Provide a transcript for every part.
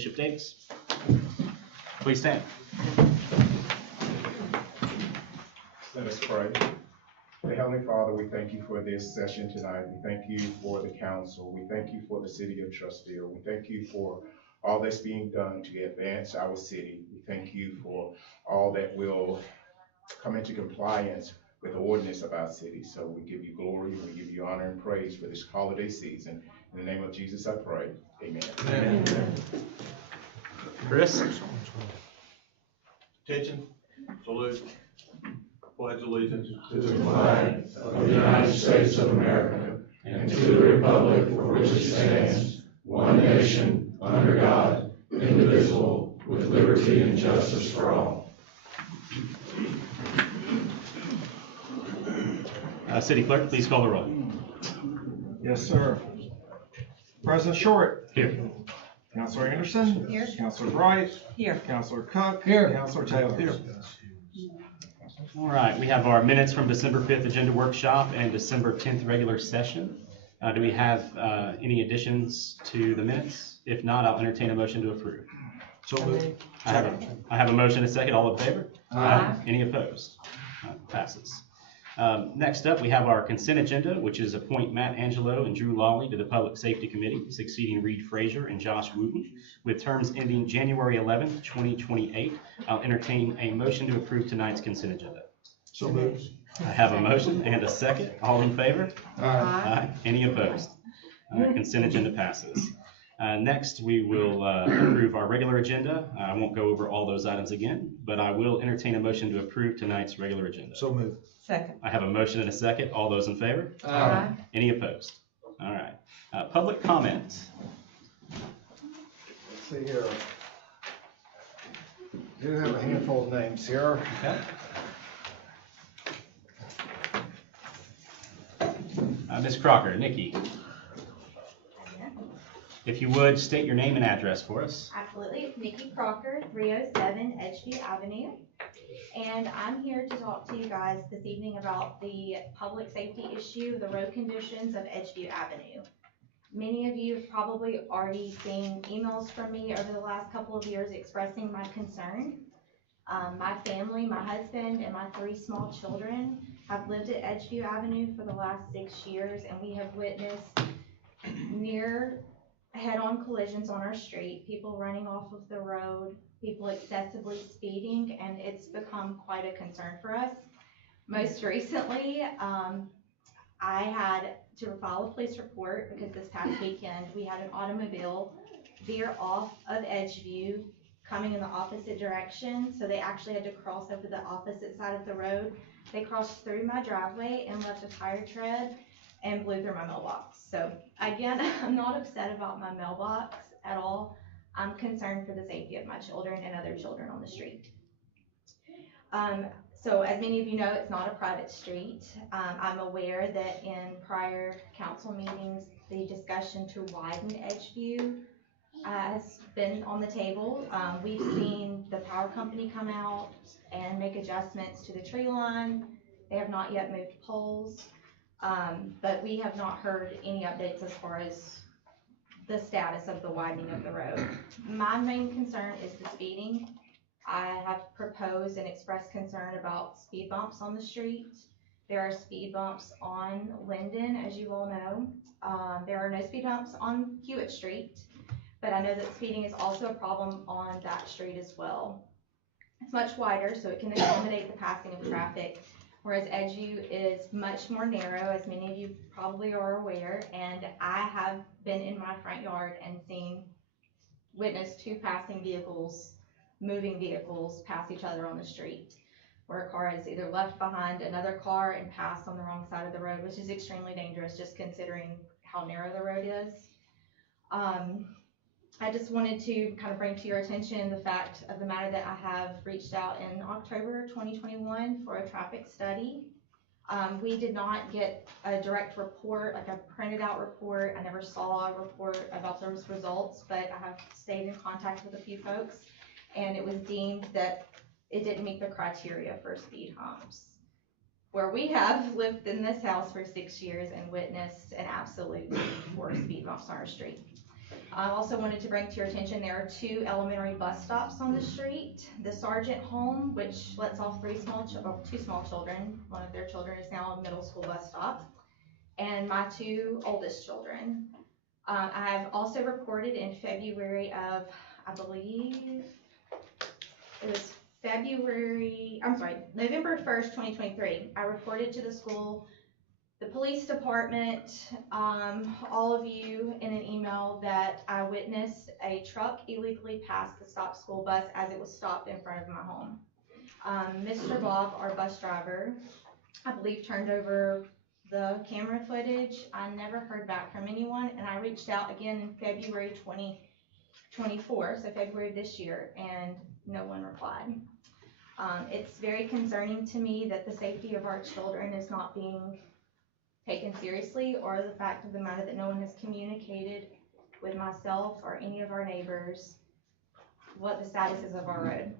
Bishop Davis. Please stand. Let us pray. Heavenly Father, we thank you for this session tonight. We thank you for the council. We thank you for the city of Trussville. We thank you for all that's being done to advance our city. We thank you for all that will come into compliance with the ordinance of our city. So we give you glory, we give you honor and praise for this holiday season. In the name of Jesus, I pray. Amen. Amen. Chris? Attention, salute, pledge allegiance to the flag of the United States of America and to the republic for which it stands, one nation, under God, indivisible, with liberty and justice for all. City Clerk, please call the roll. Yes, sir. President Short. Here. Councilor Anderson. Here. Councilor Bright. Here. Councilor Cook. Here. Councilor Taylor. Here. All right, we have our minutes from December 5th agenda workshop and December 10th regular session. Do we have any additions to the minutes? If not, I'll entertain a motion to approve. So moved. I have a motion and a second. All in favor? Aye. Any opposed? Passes. Next up, we have our consent agenda, which is appoint Matt Angelo and Drew Lawley to the Public Safety Committee, succeeding Reed Frazier and Josh Wooten, with terms ending January 11th, 2028. I'll entertain a motion to approve tonight's consent agenda. So moved. I have a motion and a second. All in favor? Aye. Aye. Any opposed? Consent agenda passes. Next, we will approve our regular agenda. I won't go over all those items again, but I will entertain a motion to approve tonight's regular agenda. So moved. Second. I have a motion and a second. All those in favor? Aye. Any opposed? All right. Public comment. Let's see here. Do have a handful of names here. Okay. Ms. Crocker, Nikki, if you would, state your name and address for us. Absolutely. It's Nikki Crocker, 307 Edgeview Avenue. And I'm here to talk to you guys this evening about the public safety issue, the road conditions of Edgeview Avenue. Many of you have probably already seen emails from me over the last couple of years expressing my concern. My family, my husband, and my 3 small children have lived at Edgeview Avenue for the last 6 years, and we have witnessed near head-on collisions on our street, people running off of the road, people excessively speeding, and it's become quite a concern for us. Most recently, I had to file a police report because this past weekend we had an automobile veer off of Edgeview coming in the opposite direction, so they actually had to cross over the opposite side of the road. They crossed through my driveway and left a tire tread and blew through my mailbox. So again, I'm not upset about my mailbox at all. I'm concerned for the safety of my children and other children on the street. So as many of you know, it's not a private street. I'm aware that in prior council meetings, the discussion to widen Edgeview has been on the table. We've seen the power company come out and make adjustments to the tree line. They have not yet moved poles, but we have not heard any updates as far as the status of the widening of the road. My main concern is the speeding. I have proposed and expressed concern about speed bumps on the street. There are speed bumps on Linden, as you all know. There are no speed bumps on Hewitt Street, but I know that speeding is also a problem on that street as well. It's much wider, so it can accommodate the passing of traffic, whereas Edgeview is much more narrow, as many of you probably are aware, and I have been in my front yard and witnessed 2 passing vehicles, moving vehicles, pass each other on the street, where a car has either left behind another car and passed on the wrong side of the road, which is extremely dangerous just considering how narrow the road is. I just wanted to kind of bring to your attention the fact of the matter that I have reached out in October 2021 for a traffic study. We did not get a direct report, like a printed out report. I never saw a report about those results, but I have stayed in contact with a few folks, and it was deemed that it didn't meet the criteria for speed humps. Where we have lived in this house for 6 years and witnessed an absolute need for speed bumps on our street. I also wanted to bring to your attention, there are 2 elementary bus stops on the street. The Sargent home, which lets off 2 small children, one of their children is now a middle school bus stop, and my 2 oldest children. I have also reported in February of, I believe, it was November 1st, 2023, I reported to the school, the police department, all of you in an email that I witnessed a truck illegally pass the stop school bus as it was stopped in front of my home. Mr. Bob, our bus driver, I believe turned over the camera footage. I never heard back from anyone, and I reached out again in February 2024, so February of this year, and no one replied. It's very concerning to me that the safety of our children is not being taken seriously, or the fact of the matter that no one has communicated with myself or any of our neighbors what the status is of our road.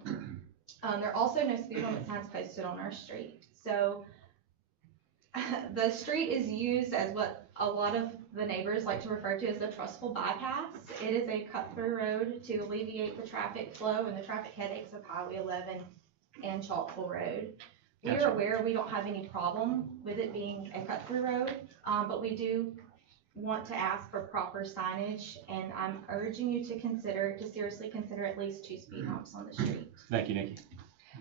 There are also no speed limit signs posted on our street. So the street is used as what a lot of the neighbors like to refer to as the Trussville bypass. It is a cut-through road to alleviate the traffic flow and the traffic headaches of Highway 11 and Chalkville Road. We Gotcha. are aware we don't have any problem with it being a cut-through road, but we do want to ask for proper signage, and I'm urging you to seriously consider at least 2 speed humps on the street. Thank you, Nikki.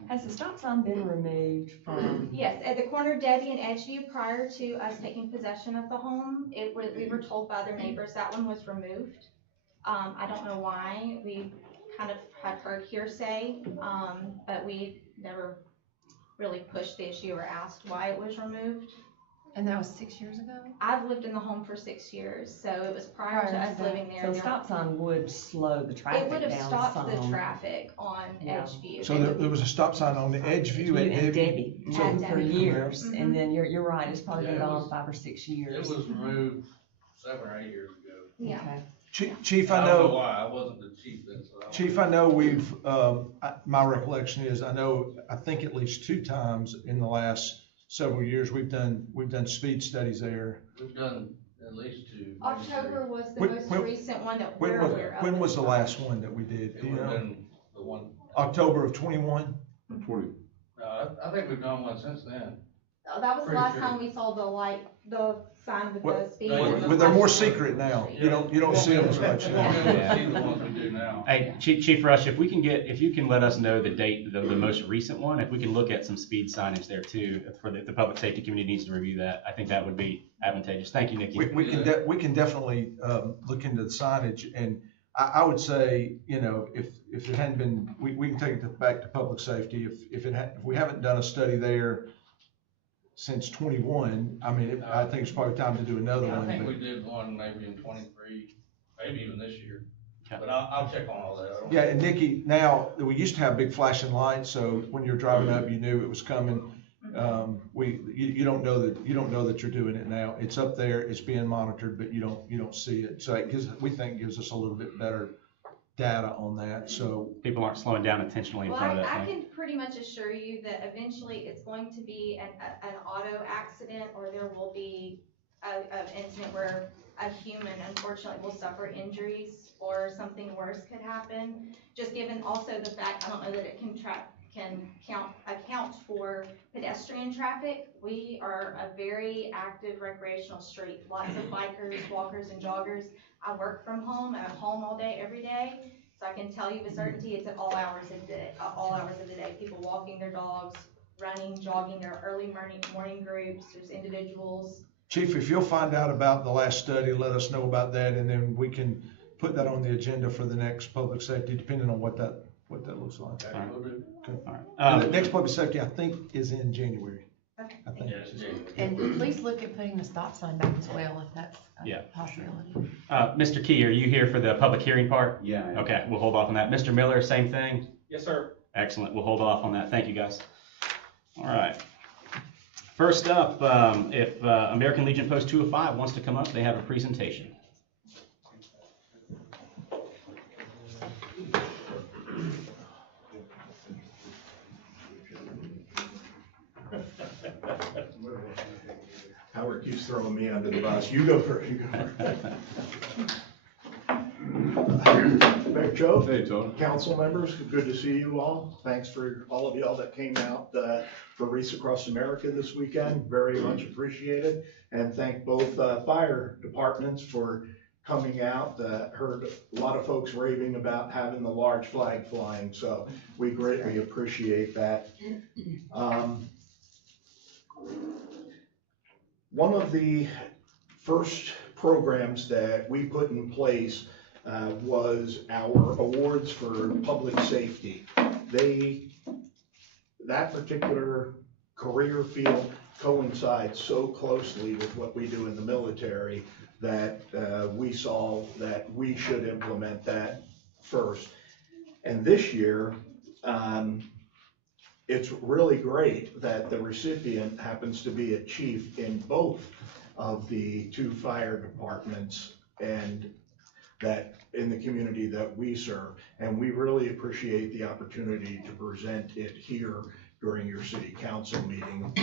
Has the stop sign been removed from? Yes, at the corner of Debbie and Edgeview, prior to us taking possession of the home, we were told by their neighbors that one was removed. I don't know why. We kind of have heard hearsay, but we never really pushed the issue or asked why it was removed. And that was 6 years ago? I've lived in the home for 6 years, so it was prior to us living there. So the stop sign would slow the traffic It would have down stopped some. the traffic on Yeah. Edgeview. So there was a stop sign on the Edgeview And at Debbie, At for Debbie. years, Mhm. and then you're right, it's probably been Yeah, it gone was- 5 or 6 It years. was removed 7 or 8 years ago. Yeah. Okay. Chief, I I don't know know, why, I wasn't the chief then, so I don't. Chief, I know my recollection is, I think at least 2 times in the last several years, we've done speed studies there. We've done at least 2. maybe October was the When- most when- recent one that When we're was, aware of. when was the last one that we did? 3. Do It you would have know? been the one, October of 21? I think we've done one since then. That was the Pretty last sure. time we saw the sign with Well, the speed. well, and the Well, they're more flashing secret lights on now. the street. You don't see them as much We're now. gonna see the ones we do now. Hey, Chief Rush, if you can let us know the date, the most recent one, if we can look at some speed signage there too, if the public safety committee needs to review that, I think that would be advantageous. Thank you, Nikki. We can definitely look into the signage, and I would say, if it hadn't been, we can take it back to public safety. If we haven't done a study there since 21, I think it's probably time to do another I one. think but- we did one maybe in 23, maybe even this year. Okay. But I'll check on all that. I don't- Yeah, and Nikki, now, we used to have big flashing lights, so when you're driving up, you knew it was coming. You don't know that you're doing it now. It's up there, it's being monitored, but you don't see it. So we think it gives us a little bit better data on that, so. People aren't slowing down intentionally in Well, front of I that thing. can pretty much assure you that eventually it's going to be an auto accident, or there will be an incident where a human unfortunately will suffer injuries, or something worse could happen. Just given also the fact, I don't know that it can account for pedestrian traffic. We are a very active recreational street. Lots of bikers, walkers, and joggers. I work from home. I'm home all day, every day. So I can tell you with certainty, it's at all hours of the day. People walking their dogs, running, jogging, their early morning groups. There's individuals. Chief, if you'll find out about the last study, let us know about that, and then we can put that on the agenda for the next public safety, depending on what that looks like. Okay, we'll do. All right. And the next public safety, I think, is in January. Okay. I think. Yes, January. And please look at putting the stop sign back as well, if that's Yeah. a possibility. Mr. Key, are you here for the public hearing part? Yeah. I am. Okay, we'll hold off on that. Mr. Miller, same thing? Yes, sir. Excellent, we'll hold off on that. Thank you, guys. All right. First up, if American Legion Post 205 wants to come up, they have a presentation. Howard keeps throwing me under the bus. You go first. Mayor Joe, Hey, Tony. council members, good to see you all. Thanks for all of y'all that came out for Race Across America this weekend. Very much appreciated. And thank both fire departments for coming out. Heard a lot of folks raving about having the large flag flying, so we greatly appreciate that. One of the first programs that we put in place was our awards for public safety. That particular career field coincides so closely with what we do in the military that we saw that we should implement that first. And this year, it's really great that the recipient happens to be a chief in both of the two fire departments and that in the community that we serve. And we really appreciate the opportunity to present it here during your city council meeting.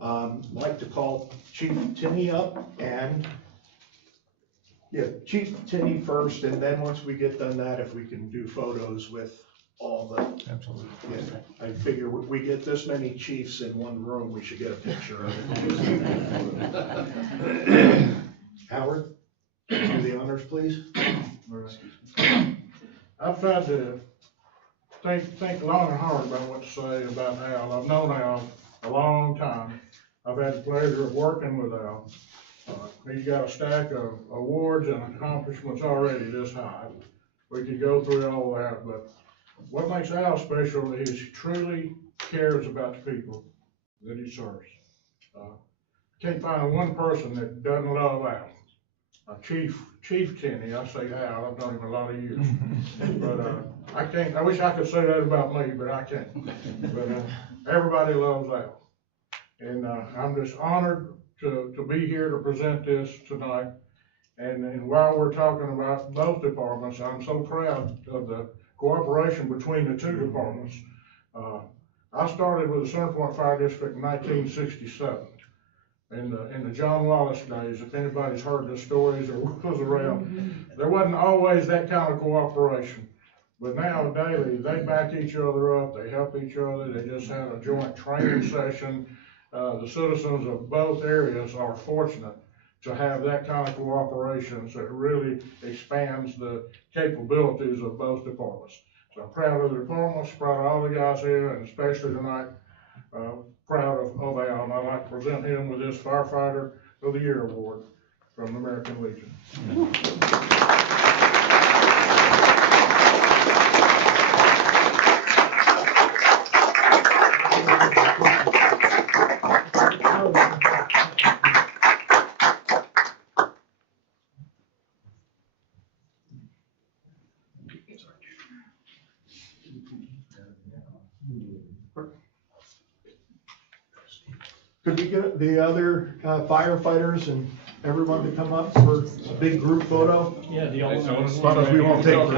I'd like to call Chief Tinney up and Chief Tinney first, and then once we get done that, if we can do photos with all the. Absolutely. Yeah, I figure we get this many chiefs in one room, we should get a picture of it. Howard, do the honors, please. I've tried to think long and hard about what to say about Al. I've known Al a long time. I've had the pleasure of working with Al. He's got a stack of awards and accomplishments already this high. We could go through all that, but what makes Al special is he truly cares about the people that he serves. Can't find one person that doesn't love Al. Chief Tinney, I say Al, I've known him a lot of years. But I wish I could say that about me, but I can't. But everybody loves Al. And I'm just honored to be here to present this tonight. And while we're talking about both departments, I'm so proud of the cooperation between the two departments. I started with the Center Point Fire District in 1967. In the John Wallace days, if anybody's heard the stories or was around, there wasn't always that kind of cooperation. But now daily, they back each other up, they help each other, they just had a joint training session. The citizens of both areas are fortunate to have that kind of cooperation, so it really expands the capabilities of both departments. So I'm proud of the departments, proud of all the guys here, and especially tonight, proud of Al, and I'd like to present him with this Firefighter of the Year Award from the American Legion. Could we get the other firefighters and everyone to come up for a big group photo? Yeah, the old. Photos we won't take up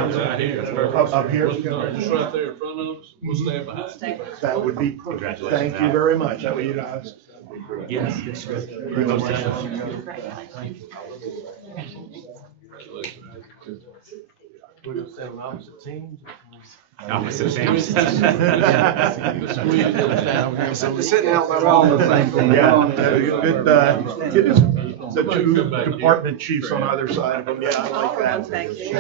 here. Just right there in front of us, we'll stand behind. That would be perfect. Thank you very much. That would be nice. Yes, it's good. We're gonna stand on opposite teams. Opposite teams. Sitting out my wall. Yeah, good, the two department chiefs on either side of them. Yeah, I like that. Thank you.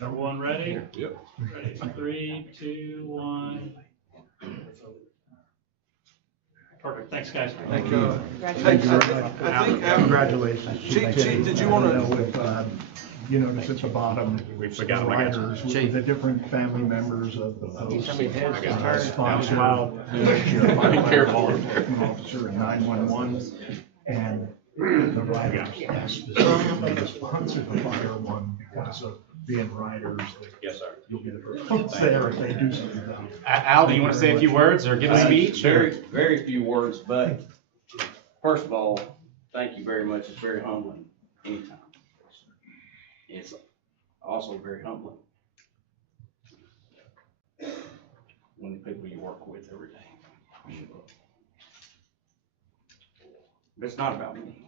Everyone ready? Yep. Ready, 3, 2, 1. Perfect, thanks, guys. Thank you. Thank you very much. I think, Congratulations. Chief, did you want to? With, you notice at the bottom, We forgot them. I got you. riders with the different family members of the post. Sponsor, Careful. officer and 911, and the riders asked to sponsor the fire one because of being riders. Yes, sir. You'll be the first ones there if they do something. Al, do you want to say a few words or give a speech? Or? Very few words, but first of all, thank you very much. It's very humbling anytime. It's also very humbling when the people you work with every day. but it's not about me.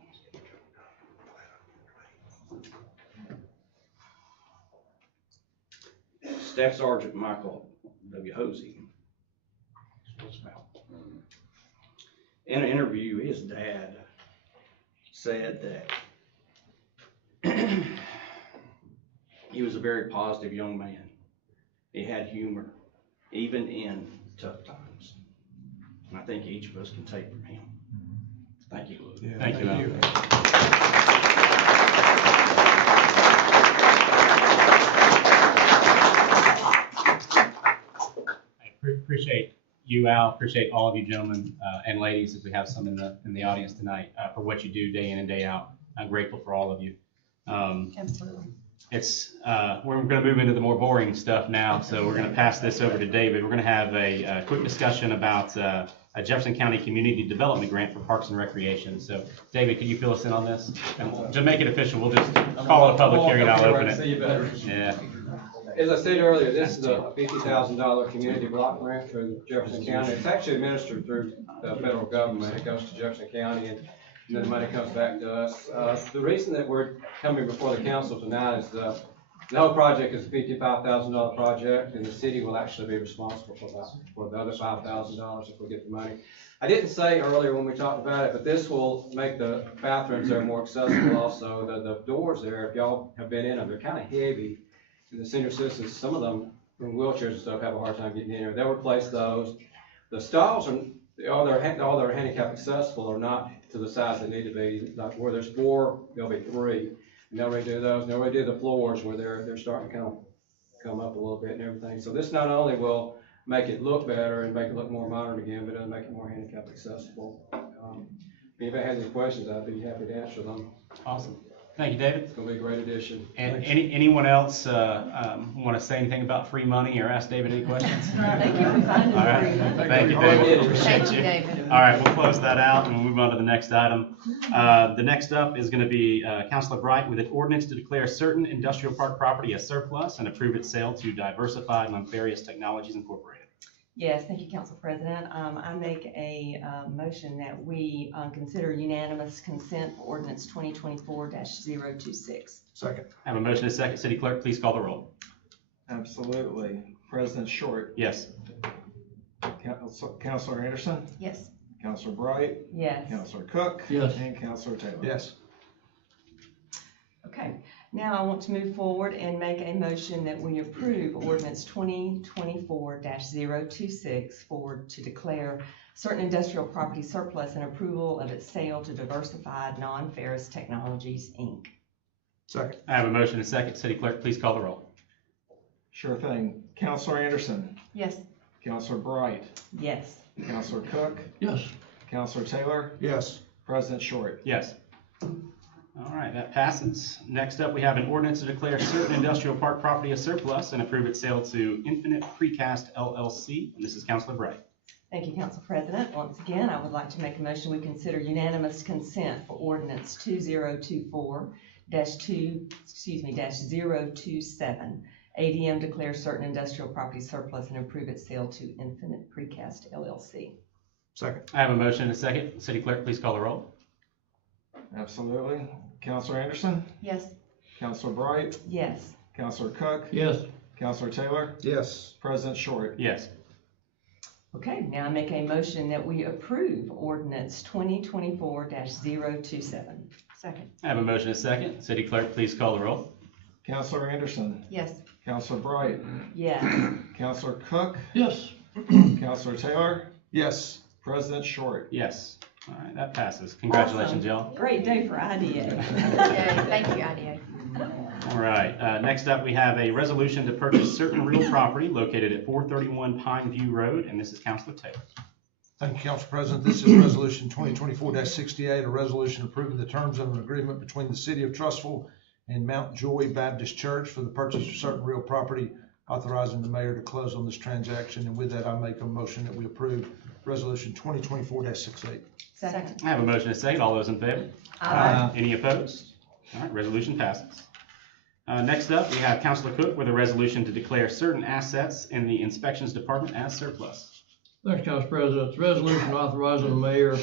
Staff Sergeant Michael W. Hosey. That's what it's about. In an interview, his dad said that he was a very positive young man. He had humor, even in tough times. And I think each of us can take from him. Thank you. Yeah, Thank you, Al. Appreciate you, Al. Appreciate all of you gentlemen and ladies, if we have some in the audience tonight, for what you do day in and day out. I'm grateful for all of you. Absolutely. We're going to move into the more boring stuff now, so we're going to pass this over to David. We're going to have a quick discussion about a Jefferson County Community Development Grant for Parks and Recreation. So, David, could you fill us in on this? And to make it official, we'll just call it a public hearing and I'll open it. Yeah. As I said earlier, this is a $50,000 community block grant through Jefferson County. It's actually administered through the federal government. It goes to Jefferson County and then the money comes back to us. The reason that we're coming before the council tonight is the whole project is a $55,000 project, and the city will actually be responsible for the other $5,000 if we get the money. I didn't say earlier when we talked about it, but this will make the bathrooms there more accessible also. The doors there, if y'all have been in them, they're kind of heavy. And the senior citizens, some of them in wheelchairs and stuff have a hard time getting in there. They'll replace those. The stalls are, all that are handicap accessible are not to the size they need to be. Like where there's 4, there'll be 3. And they'll redo those. And they'll redo the floors where they're starting to kind of come up a little bit and everything. So this not only will make it look better and make it look more modern again, but it'll make it more handicap accessible. If anybody has any questions, I'd be happy to answer them. Awesome. Thank you, David. It's going to be a great addition. And anyone else want to say anything about free money or ask David any questions? Thank you for finding All right. free. Thank you, David. Thank you, David. All right, we'll close that out and we'll move on to the next item. The next up is going to be Councilor Bright with an ordinance to declare certain industrial park property as surplus and approve its sale to Diversified Nefarious Technologies Incorporated. Yes, thank you, Council President. I make a motion that we consider unanimous consent for ordinance 2024-026. Second. I have a motion and a second. City Clerk, please call the roll. Absolutely. President Short, Yes. Councilor Anderson, Yes. Councilor Bright, Yes. Councilor Cook. Yes. And Councilor Taylor. Yes. Okay, now I want to move forward and make a motion that we approve ordinance 2024-026 to declare certain industrial property surplus and approval of its sale to Diversified Non-Ferrous Technologies, Inc. Second. I have a motion and a second. City Clerk, please call the roll. Sure thing. Councilor Anderson, Yes. Councilor Bright, Yes. Councilor Cook, Yes. Councilor Taylor, Yes. President Short. Yes. All right, that passes. Next up, we have an ordinance to declare certain industrial park property as surplus and approve its sale to Infinite Precast LLC. And this is Councilor Bright. Thank you, Council President. Once again, I would like to make a motion we consider unanimous consent for ordinance 2024-027. ADM declares certain industrial property surplus and approve its sale to Infinite Precast LLC. Second. I have a motion and a second. City Clerk, please call the roll. Absolutely. Councilor Anderson, Yes. Councilor Bright, Yes. Councilor Cook, Yes. Councilor Taylor, Yes. President Short. Yes. Okay, now I make a motion that we approve ordinance 2024-027. Second. I have a motion and a second. City Clerk, please call the roll. Councilor Anderson, Yes. Councilor Bright, Yes. Councilor Cook, Yes. Councilor Taylor, Yes. President Short. Yes. All right, that passes. Congratulations, y'all. Great day for IDA. Yay. Thank you, IDA. All right, next up, we have a resolution to purchase certain real property located at 431 Pine View Road, and this is Councilor Taylor. Thank you, Council President. This is Resolution 2024-68, a resolution approving the terms of an agreement between the City of Trussville and Mount Joy Baptist Church for the purchase of certain real property, authorizing the mayor to close on this transaction. And with that, I make a motion that we approve Resolution 2024-68. Second. I have a motion and a second. All those in favor? Aye. Any opposed? All right, resolution passes. Next up, we have Councilor Cook with a resolution to declare certain assets in the inspections department as surplus. Thanks, Council President. It's a resolution authorizing the mayor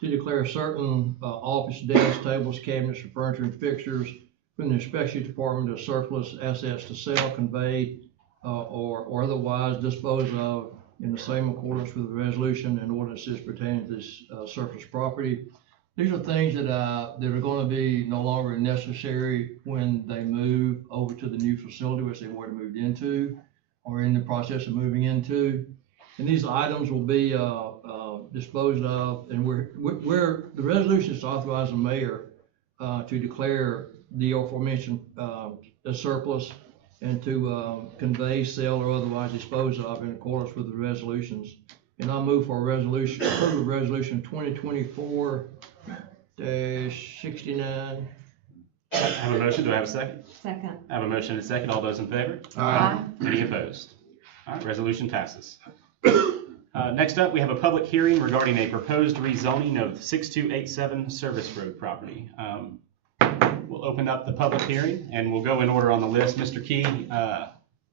to declare certain office desks, tables, cabinets, furniture, and fixtures from the inspection department as surplus assets to sell, convey, or otherwise dispose of in the same accordance with the resolution and ordinances pertaining to this surplus property. These are things that are going to be no longer necessary when they move over to the new facility, which they've already moved into or in the process of moving into. And these items will be disposed of, and the resolution is to authorize the mayor to declare the aforementioned as surplus and to convey, sell, or otherwise dispose of in accordance with the resolutions. And I'll move for a resolution, approve resolution 2024-69. I have a motion. Do I have a second? Second. I have a motion and a second. All those in favor? Aye. Any opposed? All right, resolution passes. Next up, we have a public hearing regarding a proposed rezoning of 6287 Service Road property. We'll open up the public hearing and we'll go in order on the list. Mr. Key,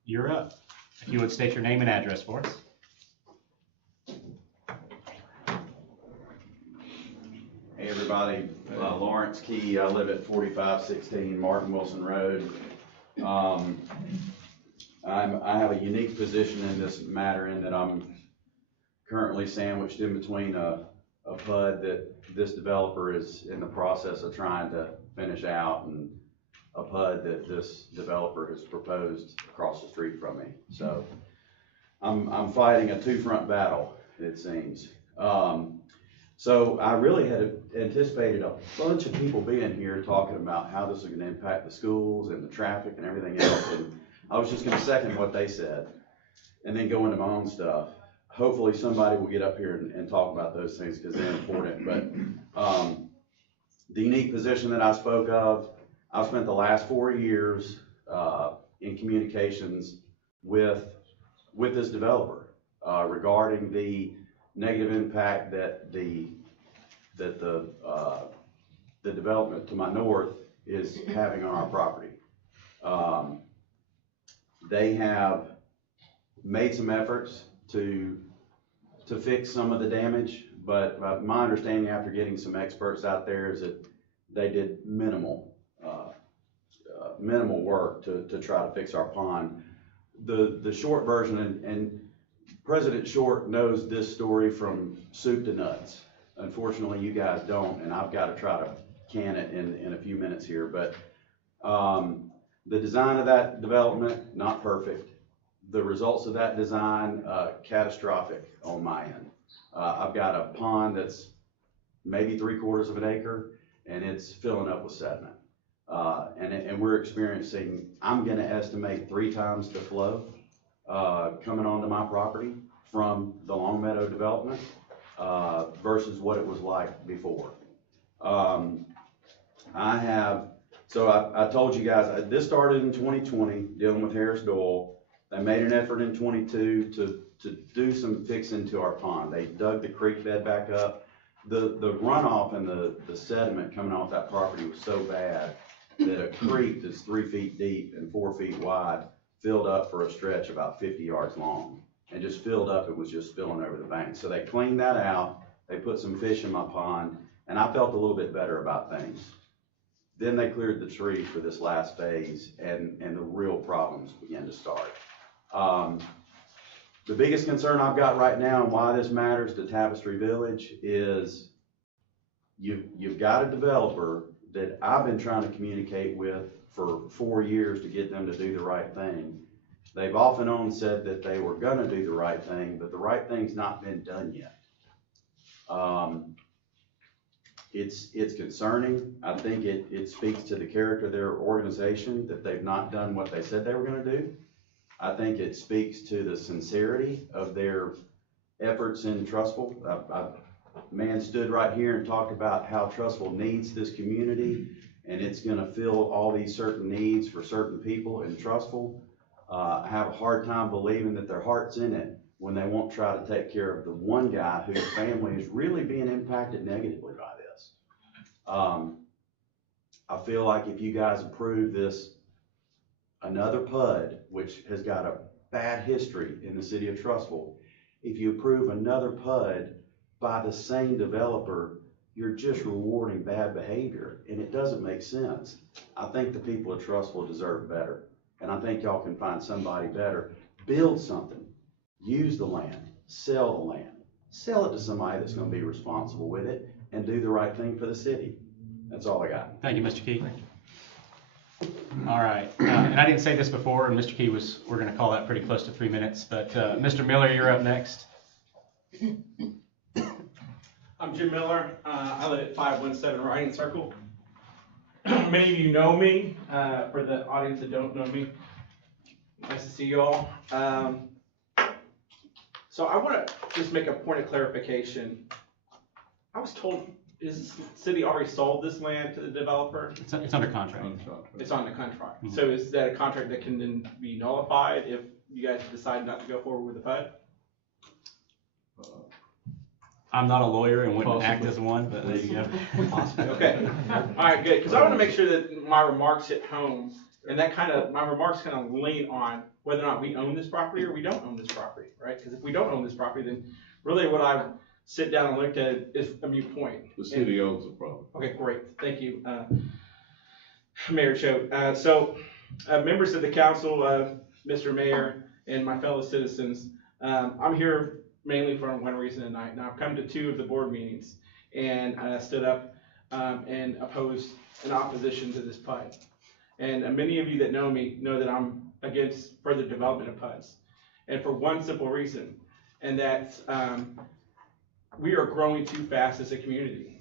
you're up. If you would state your name and address for us. Hey everybody, Lawrence Key. I live at 4516 Martin Wilson Road. I have a unique position in this matter in that I'm currently sandwiched in between a PUD that this developer is in the process of trying to finish out and a PUD that this developer has proposed across the street from me. So I'm fighting a two-front battle, it seems. So I really had anticipated a bunch of people being here talking about how this is going to impact the schools and the traffic and everything else. And I was just going to second what they said and then go into my own stuff. Hopefully somebody will get up here and talk about those things because they're important. But the unique position that I spoke of, I've spent the last 4 years in communications with this developer regarding the negative impact that the development to my north is having on our property. They have made some efforts to fix some of the damage, but my understanding after getting some experts out there is that they did minimal work to try to fix our pond. The short version, and President Short knows this story from soup to nuts. Unfortunately, you guys don't, and I've got to try to can it in a few minutes here. But the design of that development, not perfect. The results of that design, catastrophic on my end. I've got a pond that's maybe 3/4 of an acre, and it's filling up with sediment. And we're experiencing, I'm going to estimate 3 times the flow coming onto my property from the Long Meadow development versus what it was like before. I told you guys, this started in 2020 dealing with Harris Doyle. They made an effort in 22 to do some fixing to our pond. They dug the creek bed back up. The runoff and the sediment coming off that property was so bad that a creek that's 3 feet deep and 4 feet wide filled up for a stretch about 50 yards long and just filled up. It was just spilling over the bank. So they cleaned that out. They put some fish in my pond, and I felt a little bit better about things. Then they cleared the trees for this last phase, and the real problems began to start. The biggest concern I've got right now and why this matters to Tapestry Village is you've got a developer that I've been trying to communicate with for 4 years to get them to do the right thing. They've off and on said that they were going to do the right thing, but the right thing's not been done yet. It's concerning. I think it speaks to the character of their organization that they've not done what they said they were going to do. I think it speaks to the sincerity of their efforts in Trussville. A man stood right here and talked about how Trussville needs this community, and it's going to fill all these certain needs for certain people in Trussville. I have a hard time believing that their heart's in it when they won't try to take care of the one guy whose family is really being impacted negatively by this. I feel like if you guys approve this, another PUD, which has got a bad history in the city of Trussville, if you approve another PUD by the same developer you're just rewarding bad behavior, and it doesn't make sense. I think the people of Trussville deserve better, and I think y'all can find somebody better. Build something, use the land, sell the land, sell it to somebody that's gonna be responsible with it, and do the right thing for the city. That's all I got. Thank you, Mr. Key. All right, and I didn't say this before, and Mr. Key we're gonna call that pretty close to 3 minutes, but Mr. Miller, you're up next. I'm Jim Miller. I live at 517 Riding Circle. Many of you know me. For the audience that don't know me, nice to see you all. So I want to just make a point of clarification. I was told, is the city already sold this land to the developer? It's under contract. It's on the contract. Mm-hmm. So is that a contract that can then be nullified if you guys decide not to go forward with the PUD? I'm not a lawyer and wouldn't act as one, but there you go. Okay. All right, good. Because I want to make sure that my remarks hit home, and my remarks kind of lean on whether or not we own this property or we don't own this property, right? Because if we don't own this property, then really what I sit down and looked at is a moot point. The city owns the property. Okay, great. Thank you, Mayor Choate. So, members of the council, Mr. Mayor, and my fellow citizens, I'm here mainly for one reason tonight. Now, I've come to 2 of the board meetings, and I stood up and opposed an opposition to this PUD. And many of you that know me know that I'm against further development of PUDs. And for one simple reason, and that's we are growing too fast as a community.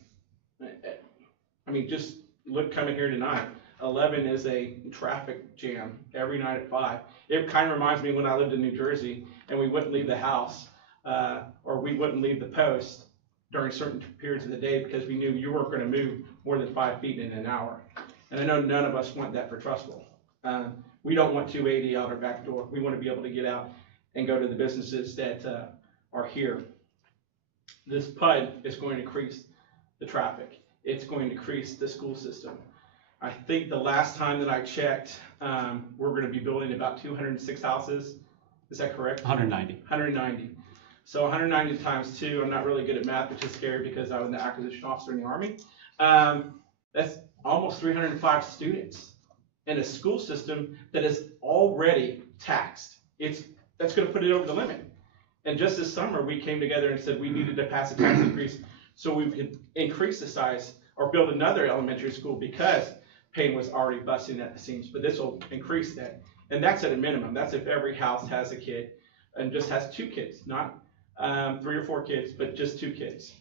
I mean, just look coming here tonight. 11 is a traffic jam every night at 5. It kind of reminds me when I lived in New Jersey and we wouldn't leave the house or we wouldn't leave the post during certain periods of the day because we knew you weren't going to move more than 5 feet in an hour. And I know none of us want that for Trussville. We don't want 280 out our back door. We want to be able to get out and go to the businesses that are here. This PUD is going to increase the traffic. It's going to increase the school system. I think the last time that I checked, we're going to be building about 206 houses. Is that correct? 190. 190. So 190 times 2, I'm not really good at math, which is scary because I was an acquisition officer in the Army. That's almost 305 students in a school system that is already taxed. That's going to put it over the limit. And just this summer, we came together and said we needed to pass a tax increase so we could increase the size or build another elementary school because Payne was already busting at the seams. But this will increase that. And that's at a minimum. That's if every house has a kid and just has 2 kids, not 3 or 4 kids, but just 2 kids,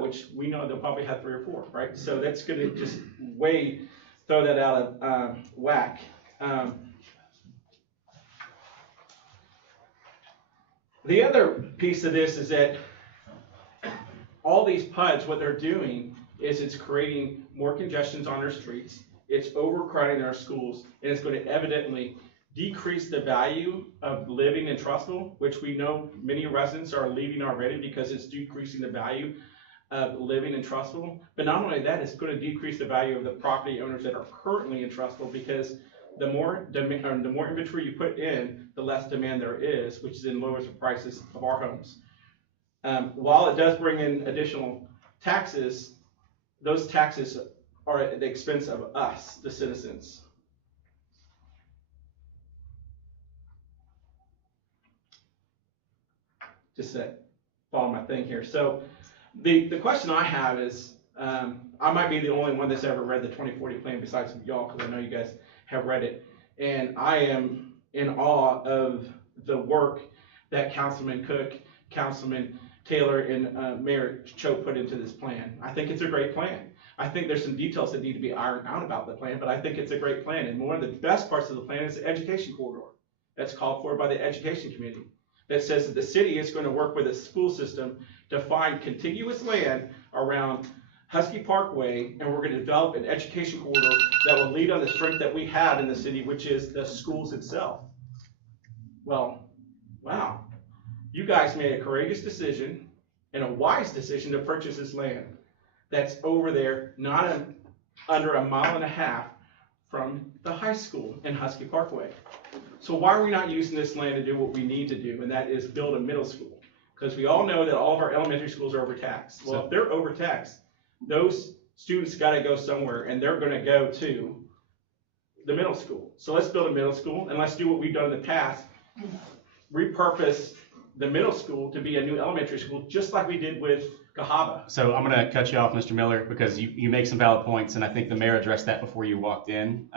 which we know they'll probably have 3 or 4, right? So that's going to just throw that out of whack. The other piece of this is that all these PUDs, what they're doing is it's creating more congestions on our streets, it's overcrowding our schools, and it's going to evidently decrease the value of living in Trussville, which we know many residents are leaving already because it's decreasing the value of living in Trussville. But not only that, it's going to decrease the value of the property owners that are currently in Trussville because the more inventory you put in, the less demand there is, which then lowers the prices of our homes. While it does bring in additional taxes, those taxes are at the expense of us, the citizens. Just to follow my thing here. So the question I have is, I might be the only one that's ever read the 2040 plan besides y'all, because I know you guys have read it. And I am in awe of the work that Councilman Cook, Councilman Taylor, and Mayor Choate put into this plan. I think it's a great plan. I think there's some details that need to be ironed out about the plan, but I think it's a great plan. And one of the best parts of the plan is the education corridor that's called for by the Education Committee. That says that the city is going to work with a school system to find contiguous land around Husky Parkway, and we're going to develop an education corridor that will lead on the strength that we have in the city, which is the schools itself. Well, wow. You guys made a courageous decision and a wise decision to purchase this land that's over there, not under 1.5 miles from the high school in Husky Parkway. So why are we not using this land to do what we need to do, and that is build a middle school? Because we all know that all of our elementary schools are overtaxed. Well, if they're overtaxed, those students gotta go somewhere, and they're gonna go to the middle school. So let's build a middle school, and let's do what we've done in the past, repurpose the middle school to be a new elementary school, just like we did with Cahaba. So I'm gonna cut you off, Mr. Miller, because you make some valid points, and I think the mayor addressed that before you walked in.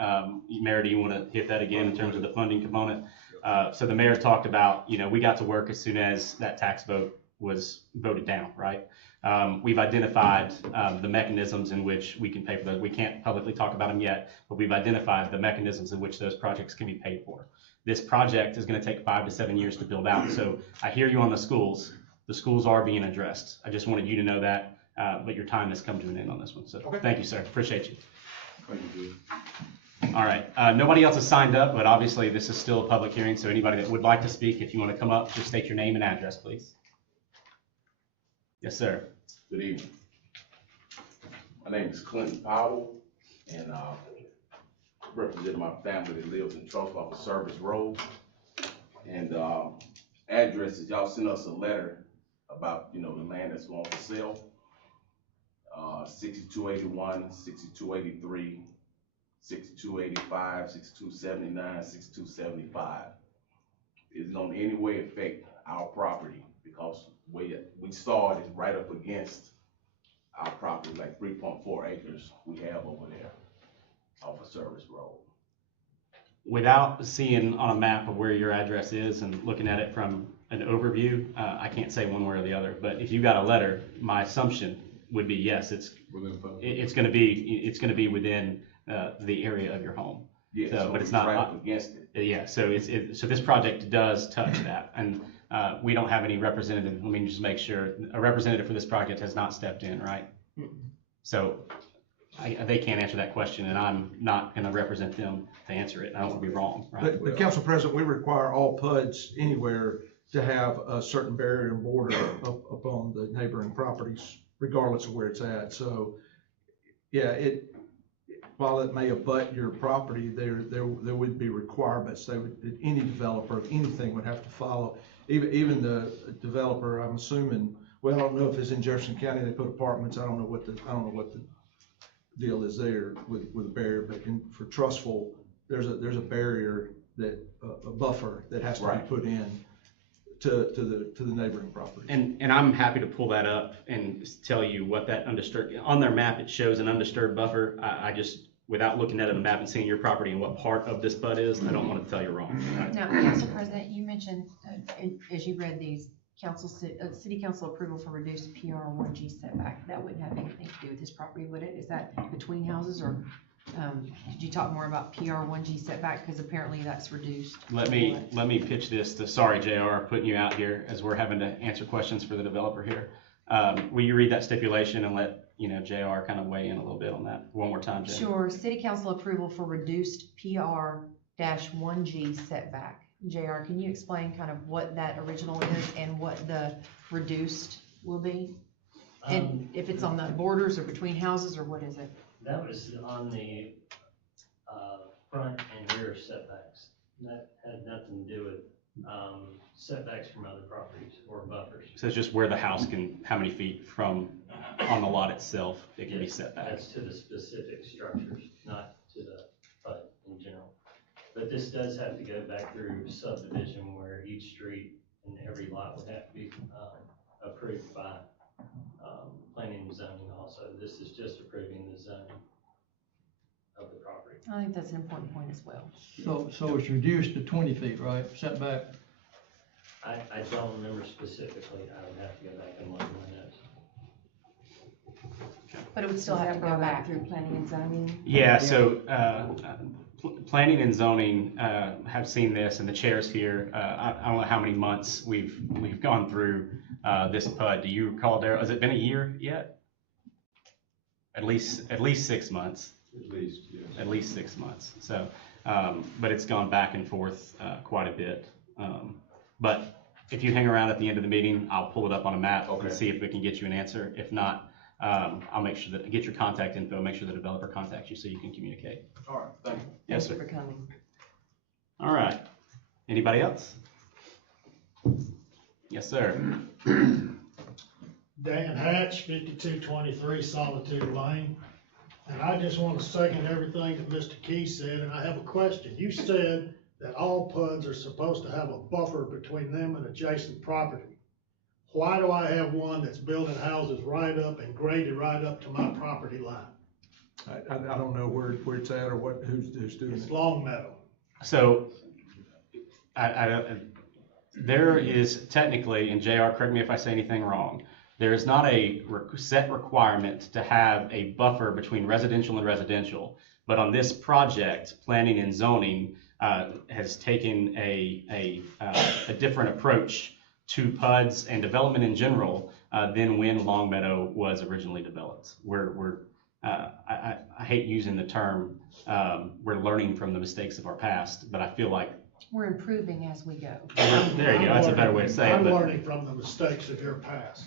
Mayor, do you wanna hit that again in terms of the funding component? So the mayor talked about, we got to work as soon as that tax vote was voted down, right? We've identified the mechanisms in which we can pay for those. We can't publicly talk about them yet, but we've identified the mechanisms in which those projects can be paid for. This project is going to take 5 to 7 years to build out. So I hear you on the schools. The schools are being addressed. I just wanted you to know that, but your time has come to an end on this one. So Thank you, sir. Appreciate you. Thank you. All right. Nobody else has signed up, but obviously this is still a public hearing. So anybody that would like to speak, if you want to come up, just state your name and address, please. Yes, sir. Good evening. My name is Clinton Powell, and I represent my family that lives in Trussville off of Service Road. And address is y'all sent us a letter about, the land that's going for sale. 6281, 6283, 6285, 6279, 6275. It don't in any way affect our property because we saw it is right up against our property, like 3.4 acres we have over there off of Service Road. Without seeing on a map of where your address is and looking at it from an overview, I can't say one way or the other. But if you got a letter, my assumption would be yes, it's going to be within the area of your home. Yeah, so, so but it's not right up against it. Yeah, so so this project does touch that, and we don't have any representative. Let me just make sure a representative for this project has not stepped in, right? So they can't answer that question, and I'm not going to represent them to answer it. I don't want to be wrong, right? But Council President, we require all PUDs anywhere to have a certain barrier and border upon the neighboring properties, regardless of where it's at. So, yeah, while it may abut your property, there would be requirements. Any developer of anything would have to follow. Even the developer, I'm assuming. Well, I don't know if it's in Jefferson County they put apartments. I don't know what the deal is there with a barrier. But for Trussville, there's a barrier that a buffer that has to be put in to the neighboring property. And I'm happy to pull that up and tell you what that undisturbed on their map. It shows an undisturbed buffer. I just without looking at a map and seeing your property and what part of this PUD is, I don't want to tell you wrong. Now, Council President, you mentioned as you read these city council approval for reduced PR1G setback. That wouldn't have anything to do with this property, would it? Is that between houses, or could you talk more about PR1G setback, because apparently that's reduced? Let me pitch this to, sorry JR, putting you out here as we're having to answer questions for the developer here. Will you read that stipulation and let JR kind of weigh in a little bit on that one more time, JR? Sure. City council approval for reduced PR-1G setback. JR, can you explain kind of what that original is and what the reduced will be? And if it's on the borders or between houses, or what is it? That was on the front and rear setbacks. That had nothing to do with setbacks from other properties or buffers. So it's just where the house can, how many feet from on the lot itself it can be set back. That's to the specific structures, not to the PUD in general. But this does have to go back through subdivision where each street and every lot would have to be approved by planning and zoning also. This is just approving the zoning of the property. I think that's an important point as well. So it's reduced to 20 feet, right, setback? I don't remember specifically. I would have to go back and look at my notes. But it would still have to go back through planning and zoning? Yeah, so planning and zoning have seen this, and the chairs here, I don't know how many months we've gone through this PUD. Do you recall, Darryl? Has it been a year yet? At least 6 months. At least, yes. At least 6 months. So, but it's gone back and forth quite a bit. But if you hang around at the end of the meeting, I'll pull it up on a map and see if we can get you an answer. If not, I'll make sure that get your contact info, make sure the developer contacts you so you can communicate. All right, thank you. Yes, sir. Thank you for coming. All right. Anybody else? Yes, sir. Dan Hatch, 5223 Solitude Lane. And I just want to second everything that Mr. Key said, and I have a question. You said that all PUDs are supposed to have a buffer between them and adjacent property. Why do I have one that's building houses right up and graded right up to my property line? I don't know where it's at or who's doing it. It's Long Meadow. So, there is technically, and JR, correct me if I say anything wrong, there is not a set requirement to have a buffer between residential and residential. But on this project, planning and zoning has taken a different approach to PUDs and development in general than when Long Meadow was originally developed. I hate using the term, we're learning from the mistakes of our past, but I feel like We're improving as we go. there you go, that's a better way to say it. I'm but- learning from the mistakes of your past.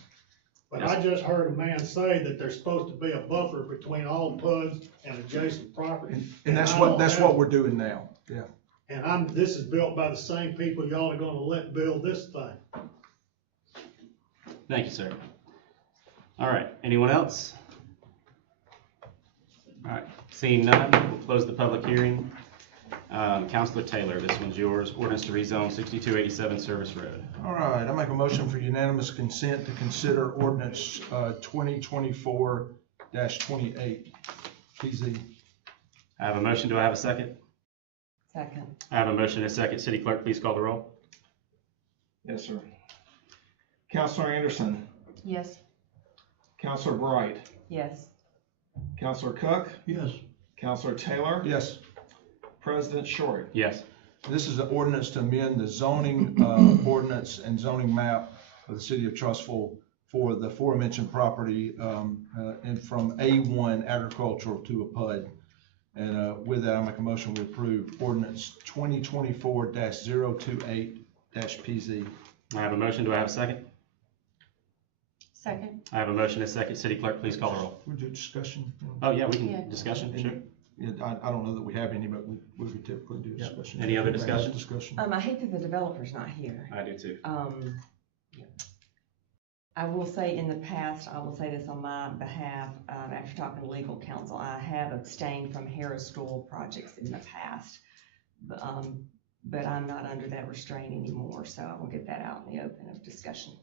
But I just heard a man say that there's supposed to be a buffer between all PUDs and adjacent property. And that's what we're doing now, yeah. And this is built by the same people y'all are gonna let build this thing. Thank you, sir. All right, anyone else? All right, seeing none, we'll close the public hearing. Councilor Taylor, this one's yours. Ordinance to rezone 6287 Service Road. All right, I make a motion for unanimous consent to consider ordinance 2024-28, PZ. I have a motion. Do I have a second? Second. I have a motion and a second. City Clerk, please call the roll. Yes, sir. Counselor Anderson, Yes. Counselor Bright, Yes. Counselor Cook, Yes. Counselor Taylor. Yes. President Short. Yes. This is an ordinance to amend the zoning ordinance and zoning map of the city of Trussville for the aforementioned property and from A1 agricultural to a PUD. And with that, I make a motion to approve ordinance 2024-028-PZ. I have a motion. Do I have a second? Second. I have a motion and a second. City Clerk, please call the roll. Would you discussion? Oh, yeah, we can Yeah. discussion, sure. Yeah, I don't know that we have any, but we would typically do discussion. Any other discussion? I hate that the developer's not here. I do too. I will say in the past, I will say this on my behalf, after talking to legal counsel, I have abstained from Harris School projects in the past. But I'm not under that restraint anymore, so I will get that out in the open of discussion.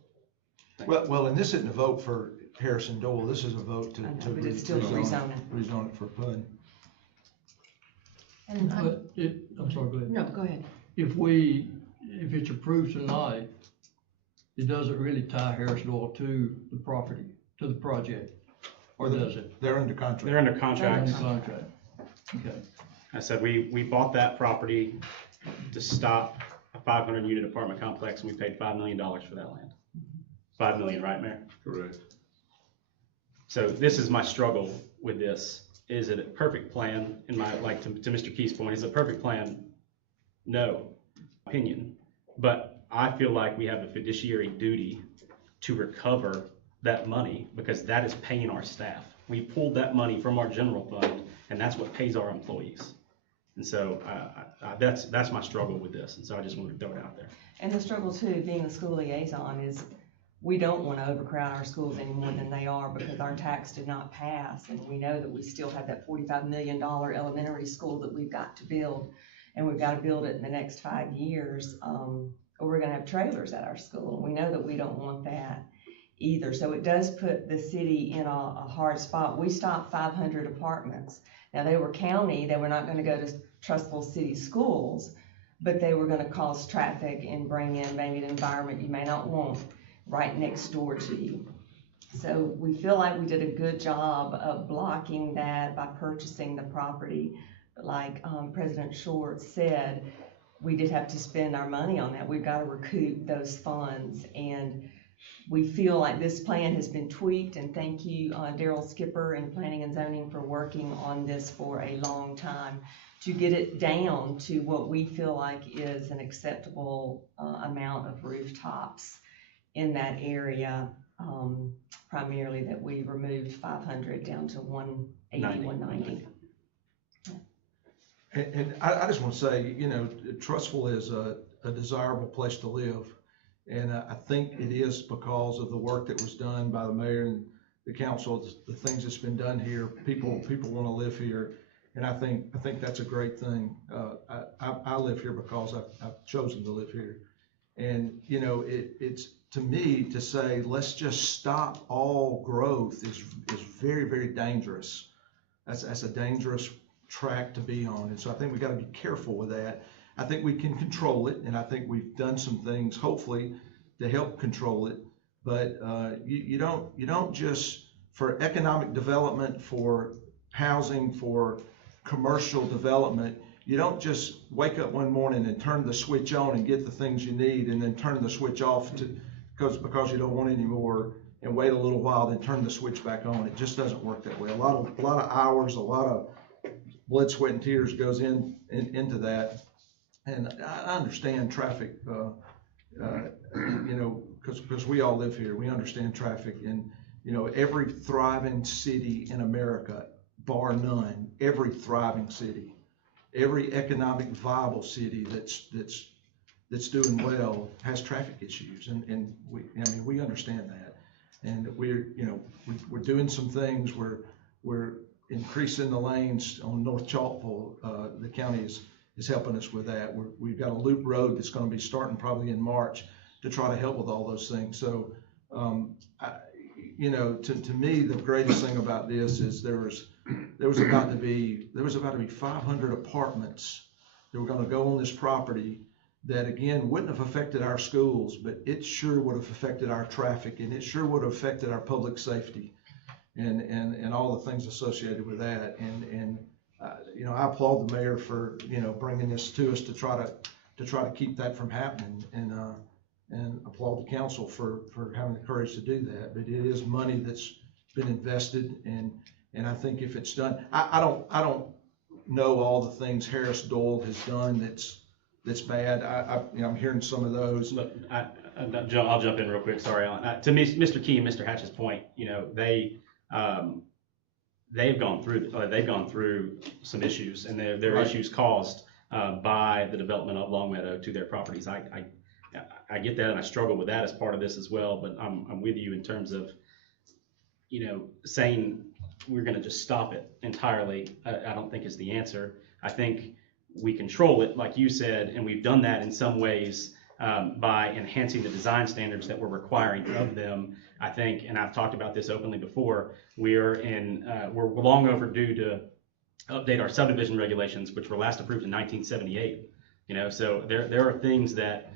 Well, and this isn't a vote for Harrison Dole, this is a vote to but it's still rezone it for PUD. And But I'm sorry, go ahead. no, go ahead. If it's approved tonight, it doesn't really tie Harris Doyle to the property, to the project, or does it? They're under contract. They're under contract. Under contract. Okay. I said we bought that property to stop a 500 unit apartment complex, and we paid $5 million for that land. 5 million, right, Mayor? Correct. So this is my struggle with this. Is it a perfect plan? In my, like to Mr. Key's point, is it a perfect plan? No, opinion. But I feel like we have a fiduciary duty to recover that money because that is paying our staff. We pulled that money from our general fund, and that's what pays our employees. And so that's my struggle with this. And so I just wanted to throw it out there. And the struggle too, being a school liaison, is we don't want to overcrowd our schools any more than they are because our tax did not pass. And we know that we still have that $45 million elementary school that we've got to build. And we've got to build it in the next 5 years. Or we're going to have trailers at our school. We know that we don't want that either. So it does put the city in a hard spot. We stopped 500 apartments. Now they were county, they were not going to go to Trussville City Schools, but they were going to cause traffic and bring in maybe an environment you may not want right next door to you. So we feel like we did a good job of blocking that by purchasing the property. But like President Short said, we did have to spend our money on that. We've got to recoup those funds. And we feel like this plan has been tweaked, and thank you, Daryl Skipper and Planning and Zoning for working on this for a long time to get it down to what we feel like is an acceptable amount of rooftops in that area, primarily that we removed 500 down to 180, 190. And I just want to say, you know, Trussville is a desirable place to live. And I think it is because of the work that was done by the mayor and the council, the things that's been done here. People want to live here, and I think that's a great thing. I live here because I've chosen to live here, and you know, it's to me to say let's just stop all growth is very, very dangerous. That's a dangerous track to be on, and so I think we got to be careful with that. I think we can control it, and I think we've done some things, hopefully, to help control it. But you don't just, for economic development, for housing, for commercial development, you don't just wake up one morning and turn the switch on and get the things you need, and then turn the switch off because you don't want any more, and wait a little while, then turn the switch back on. It just doesn't work that way. A lot of hours, a lot of blood, sweat, and tears goes into that. And I understand traffic, you know, because we all live here. We understand traffic, and you know, every thriving city in America, bar none, every thriving city, every economic viable city that's doing well has traffic issues, and we understand that, and we're doing some things. We're increasing the lanes on North Chalkville. The county is helping us with that. We've got a loop road that's going to be starting probably in March to try to help with all those things. So, you know, to me, the greatest thing about this is there was about to be 500 apartments that were going to go on this property that, again, wouldn't have affected our schools, but it sure would have affected our traffic, and it sure would have affected our public safety and all the things associated with that. And you know, I applaud the mayor for, you know, bringing this to us to try to keep that from happening, and applaud the council for having the courage to do that. But it is money that's been invested, and I think if it's done, I don't know all the things Harris Doyle has done that's bad. I'm hearing some of those. Look, I'll jump in real quick. Sorry, Alan. To me, Mr. Key and Mr. Hatch's point, you know, they've gone through some issues, and they're Right. issues caused by the development of Longmeadow to their properties. I get that, and I struggle with that as part of this as well. But I'm with you in terms of, you know, saying we're going to just stop it entirely. I don't think is the answer. I think we control it, like you said, and we've done that in some ways by enhancing the design standards that we're requiring of them. I think, and I've talked about this openly before, we're long overdue to update our subdivision regulations, which were last approved in 1978. You know, so there are things that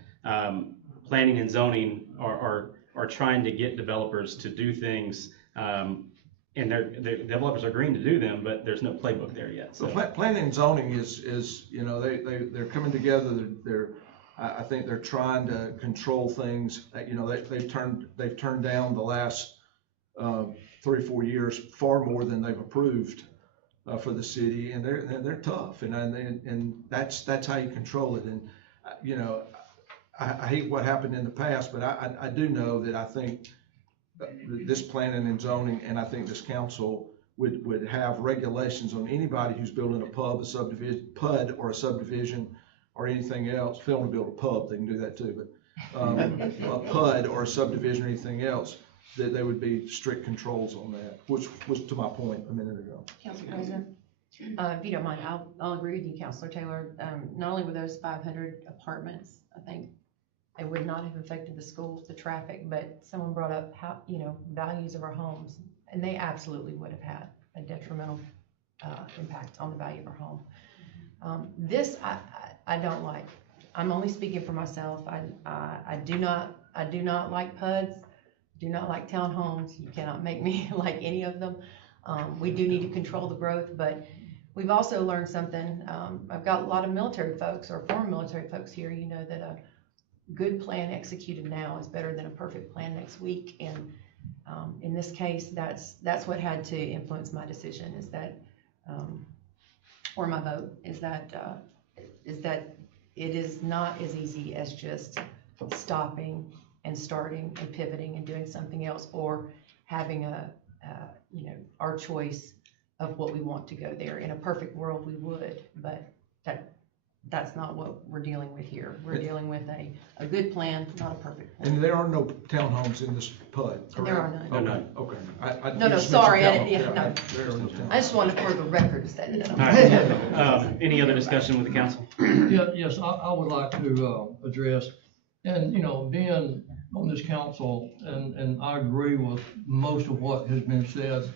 planning and zoning are trying to get developers to do things, and the developers are agreeing to do them, but there's no playbook there yet. So Planning and zoning is you know, they're coming together. I think they're trying to control things. You know, they've turned down the last 3 or 4 years far more than they've approved for the city, and they're tough, and that's how you control it. And you know, I hate what happened in the past, but I do know that I think this planning and zoning, and I think this council would have regulations on anybody who's building a PUD or a subdivision or anything else. If they want to build a pub, they can do that too, but a PUD or a subdivision or anything else, that there would be strict controls on that, which was to my point a minute ago. Council President, if you don't mind, I'll agree with you, Councilor Taylor. Not only were those 500 apartments, I think it would not have affected the schools, the traffic, but someone brought up how, you know, values of our homes, and they absolutely would have had a detrimental impact on the value of our home. This I don't like. I'm only speaking for myself. I do not like PUDs. Do not like townhomes. You cannot make me like any of them. We do need to control the growth, but we've also learned something. I've got a lot of military folks or former military folks here. You know that a good plan executed now is better than a perfect plan next week. And in this case, that's what had to influence my decision. Is that or my vote is that it is not as easy as just stopping and starting and pivoting and doing something else, or having you know, our choice of what we want to go there. In a perfect world, we would, but that's not what we're dealing with here. We're dealing with a good plan, not a perfect plan. And there are no townhomes in this PUD, correct? There are none. Okay, okay. No, you no, just sorry, mentioned I didn't- townhomes. yeah, no. There are no townhomes. I just wanted for the record to say that. All right. Any other discussion with the council? Yes, I would like to, address, and, you know, being on this council, and I agree with most of what has been said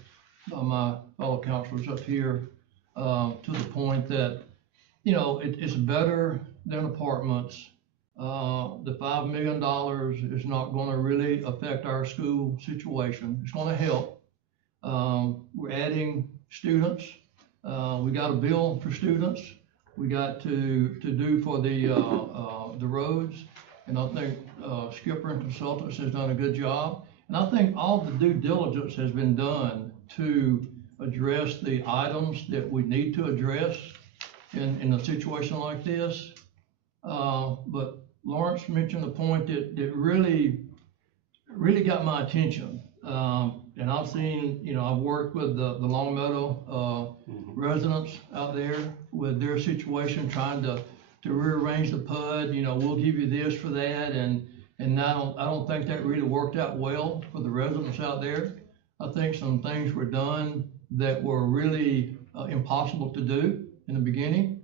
by my fellow councilors up here, to the point that, you know, it's better than apartments. The $5 million is not gonna really affect our school situation. It's gonna help. We're adding students. We got a bill for students. We got to do for the roads. And I think, Skipper and Consultants has done a good job. And I think all the due diligence has been done to address the items that we need to address in a situation like this. But Lawrence mentioned a point that really got my attention. And I've seen, you know, I've worked with the Long Meadow, residents out there with their situation, trying to rearrange the PUD. You know, we'll give you this for that, and I don't think that really worked out well for the residents out there. I think some things were done that were really impossible to do in the beginning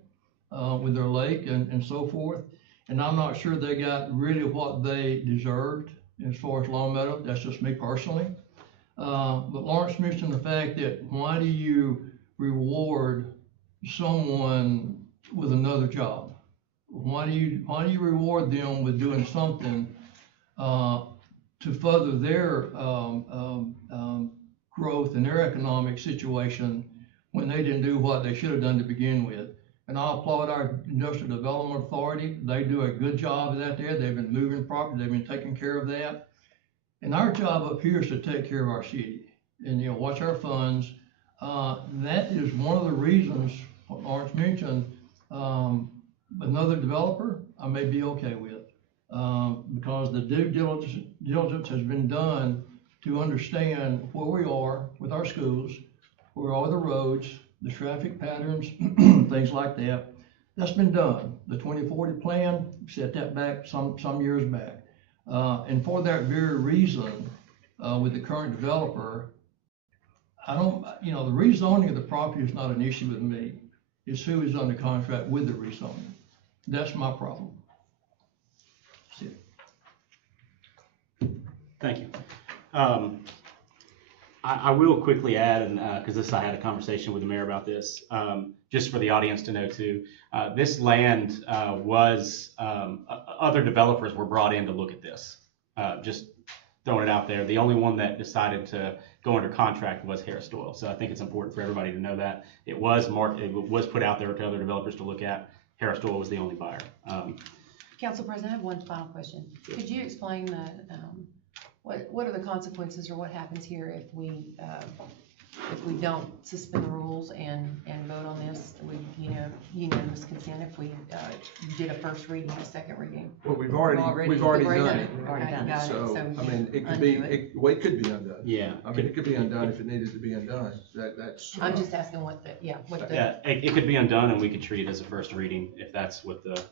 with their lake and so forth. And I'm not sure they got really what they deserved as far as Long Meadow. That's just me personally. But Lawrence mentioned the fact that why do you reward someone with another job? Why do you reward them with doing something to further their growth and their economic situation when they didn't do what they should have done to begin with? And I applaud our Industrial Development Authority. They do a good job of that there. They've been moving property. They've been taking care of that. And our job up here is to take care of our city and, you know, watch our funds. That is one of the reasons, what Lawrence mentioned, another developer I may be okay with, because the due diligence has been done to understand where we are with our schools, where are the roads, the traffic patterns, things like that. That's been done. The 2040 plan, set that back some years back. And for that very reason, with the current developer, the rezoning of the property is not an issue with me. It's who is under contract with the rezoning. That's my problem. That's it. Thank you. I will quickly add, and because I had a conversation with the mayor about this, just for the audience to know too. This land was other developers were brought in to look at this. Just throwing it out there. The only one that decided to go under contract was Harris Doyle. So I think it's important for everybody to know that it was put out there to other developers to look at. Harris Doyle was the only buyer. Council President, I have one final question. Could you explain what are the consequences, or what happens here if we don't suspend the rules and vote on this? Unanimous consent if we did a first reading, a second reading? Well, we've already done it. Got So, it. I mean, it could be undone. Yeah. I mean, it could be undone if it needed to be undone. That's. I'm just asking It could be undone, and we could treat it as a first reading if that's what the.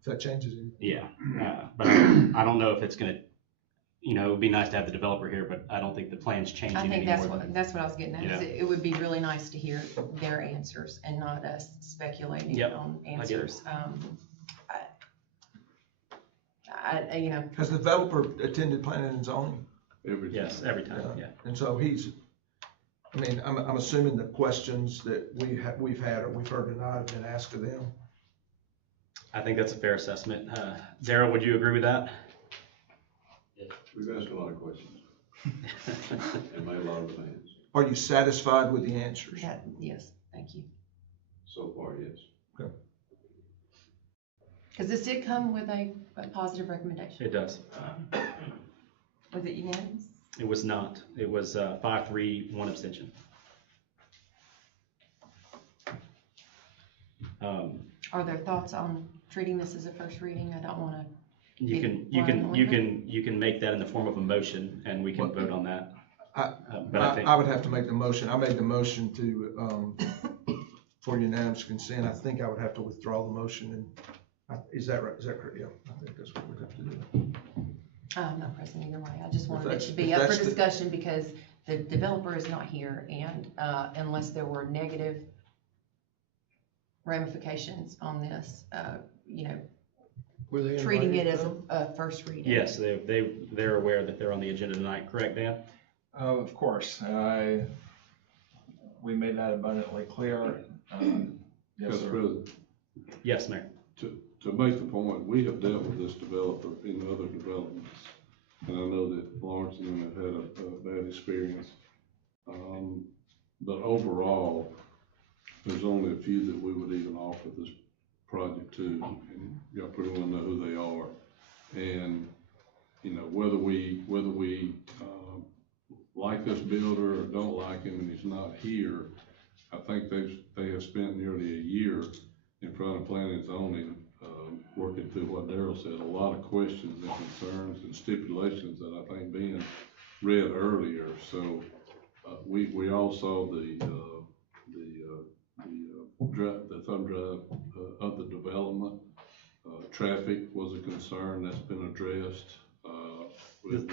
If that changes it. Yeah, but I don't know if it's gonna. You know, it would be nice to have the developer here, but I don't think the plan's changing I think anymore. that's what I was getting at. Yeah. It would be really nice to hear their answers and not us speculating on answers. Has the developer attended planning and zoning? Yes, every time, yeah. And so I'm assuming the questions that we've had or we've heard tonight have been asked of them. I think that's a fair assessment. Daryl, would you agree with that? We've asked a lot of questions and made a lot of plans. Are you satisfied with the answers? Yes, thank you. So far, yes. Okay. Because this did come with a positive recommendation. It does. Was it unanimous? It was not. It was 5-3, 1 abstention. Are there thoughts on treating this as a first reading? I don't want to. You can make that in the form of a motion, and we can vote on that. I would have to make the motion. I made the motion for unanimous consent, I think I would have to withdraw the motion, and, is that right? Is that correct? Yeah, I think that's what we'd have to do. I'm not pressing either way. I just wanted it that's- to be if up for that's the- discussion because the developer is not here and, unless there were negative ramifications on this, Were they treating it invited as though? a first reading. Yes, they're aware that they're on the agenda tonight, correct, Dan? Of course, we made that abundantly clear. Yes, Mr. sir. President, Yes, Mayor. to make the point, we have dealt with this developer in other developments. And I know that Lawrence and them have had a bad experience. But overall, there's only a few that we would even offer this project to, and y'all pretty well know who they are. And, whether we like this builder or don't like him and he's not here, I think they have spent nearly a year in front of planning and zoning, working through what Darrell said, a lot of questions and concerns and stipulations that I think being read earlier. So, we all saw the thumb drive of the development. Traffic was a concern that's been addressed.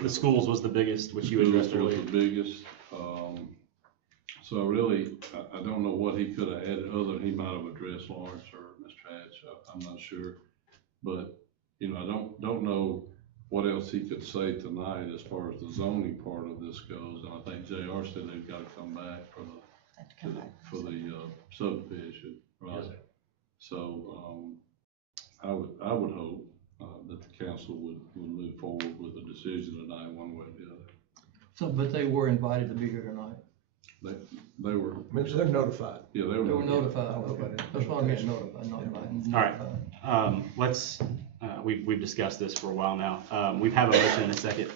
The schools was the biggest, which you addressed Schools earlier. was the biggest. So really, I don't know what he could have added other than he might have addressed Lawrence or Mr. Hatch. I'm not sure. But, I don't know what else he could say tonight as far as the zoning part of this goes. And I think JR said they've got to come back for the subdivision, right? Yes, sir. So, I would hope that the council would move forward with a decision tonight, one way or the other. So, but they were invited to be here tonight. They were. I mean, so they're notified. Yeah, They were notified. I don't know about it. That's what I meant, notified, not invited. All right, let's, we've discussed this for a while now. We have a motion and a second.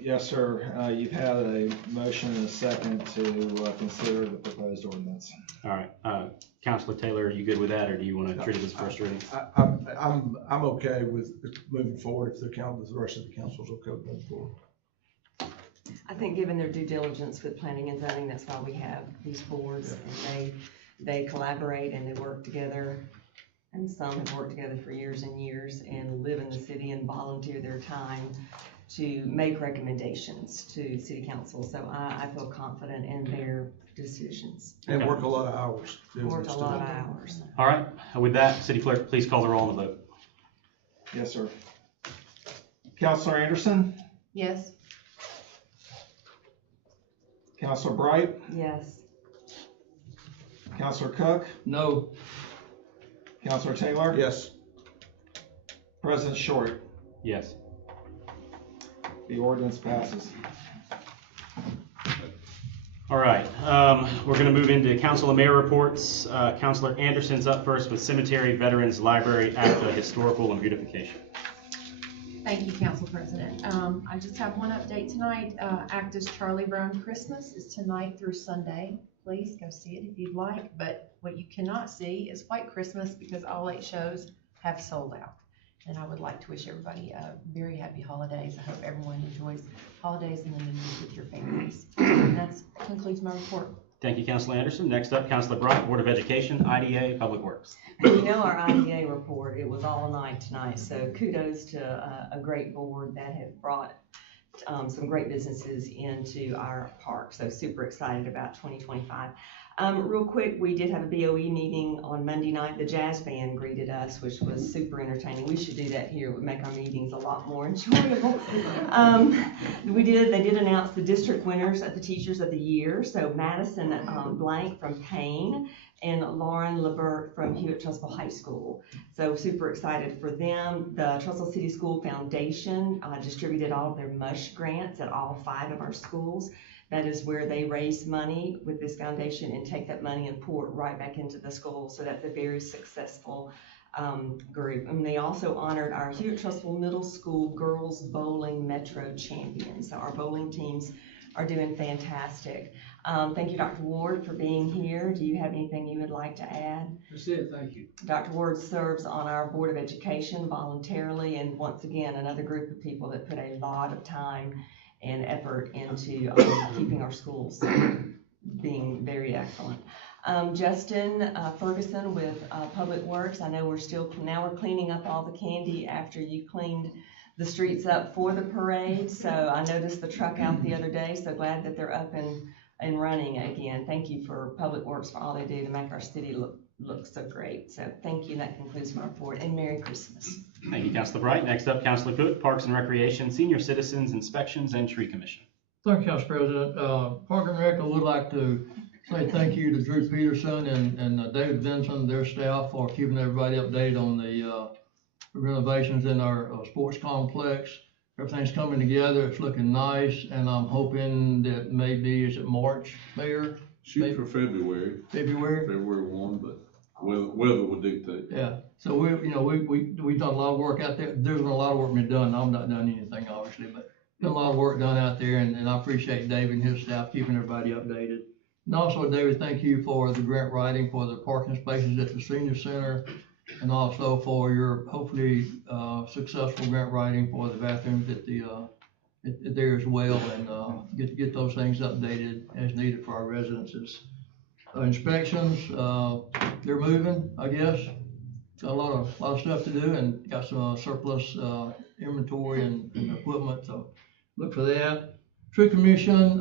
Yes, sir. You've had a motion and a second to consider the proposed ordinance. All right, Councilor Taylor, are you good with that, or do you want to treat it as first reading? I'm okay with moving forward if the rest of the council's okay with moving forward. I think given their due diligence with planning and zoning, that's why we have these boards, and they collaborate and they work together. And some have worked together for years and years and live in the city and volunteer their time to make recommendations to city council. So I feel confident in their decisions. And work a lot of hours. Work a lot of hours. All right, with that, City Clerk, please call the roll on the vote. Yes, sir. Counselor Anderson? Yes. Counselor Bright? Yes. Counselor Cook? No. Counselor Taylor? Yes. President Short? Yes. The ordinance passes. All right, we're going to move into council and mayor reports. Councilor Anderson's up first with Cemetery, Veterans, Library, ACTA, Historical, and Beautification. Thank you, Council President. I just have one update tonight. ACTA's Charlie Brown Christmas is tonight through Sunday. Please go see it if you'd like, but what you cannot see is White Christmas because all 8 shows have sold out. And I would like to wish everybody a very happy holidays. I hope everyone enjoys holidays and the New Year with your families. And that concludes my report. Thank you, Councilor Anderson. Next up, Councilor Bright, Board of Education, IDA, Public Works. You know our IDA report, it was all night tonight, so kudos to a great board that have brought some great businesses into our park, so super excited about 2025. Real quick, we did have a BOE meeting on Monday night. The jazz band greeted us, which was super entertaining. We should do that here. It would make our meetings a lot more enjoyable. They did announce the district winners of the Teachers of the Year. So Madison Blank from Payne and Lauren Lebert from Hewitt-Trussville High School. So super excited for them. The Trussville City School Foundation distributed all of their MUSH grants at all 5 of our schools. That is where they raise money with this foundation and take that money and pour it right back into the school. So that's a very successful group. And they also honored our Hewitt-Trussville Middle School Girls Bowling Metro Champions. So our bowling teams are doing fantastic. Thank you, Dr. Ward, for being here. Do you have anything you would like to add? That's it, thank you. Dr. Ward serves on our Board of Education voluntarily, and once again, another group of people that put a lot of time and effort into keeping our schools being very excellent. Justin Ferguson with Public Works, I know we're cleaning up all the candy after you cleaned the streets up for the parade. So I noticed the truck out the other day, so glad that they're up and running again. Thank you for Public Works for all they do to make our city look so great. So thank you, that concludes my report, and Merry Christmas. Thank you, Councilor Bright. Next up, Councilor Cook, Parks and Recreation, Senior Citizens Inspections and Tree Commission. Thank you, Council President. Park and Rec, I would like to say thank you to Drew Peterson and David Vinson, their staff, for keeping everybody updated on the renovations in our sports complex. Everything's coming together. It's looking nice, and I'm hoping that maybe, is it March, Mayor? Shoot for February. February 1, but weather will dictate. Yeah. So we've done a lot of work out there. There's been a lot of work been done. I've not done anything, obviously, but been a lot of work done out there, and I appreciate David and his staff keeping everybody updated. And also, David, thank you for the grant writing for the parking spaces at the senior center, and also for your hopefully successful grant writing for the bathrooms at there as well, and get those things updated as needed for our residences. Inspections, they're moving, I guess. Got a lot of stuff to do, and got some surplus inventory and equipment, so look for that. Tree Commission,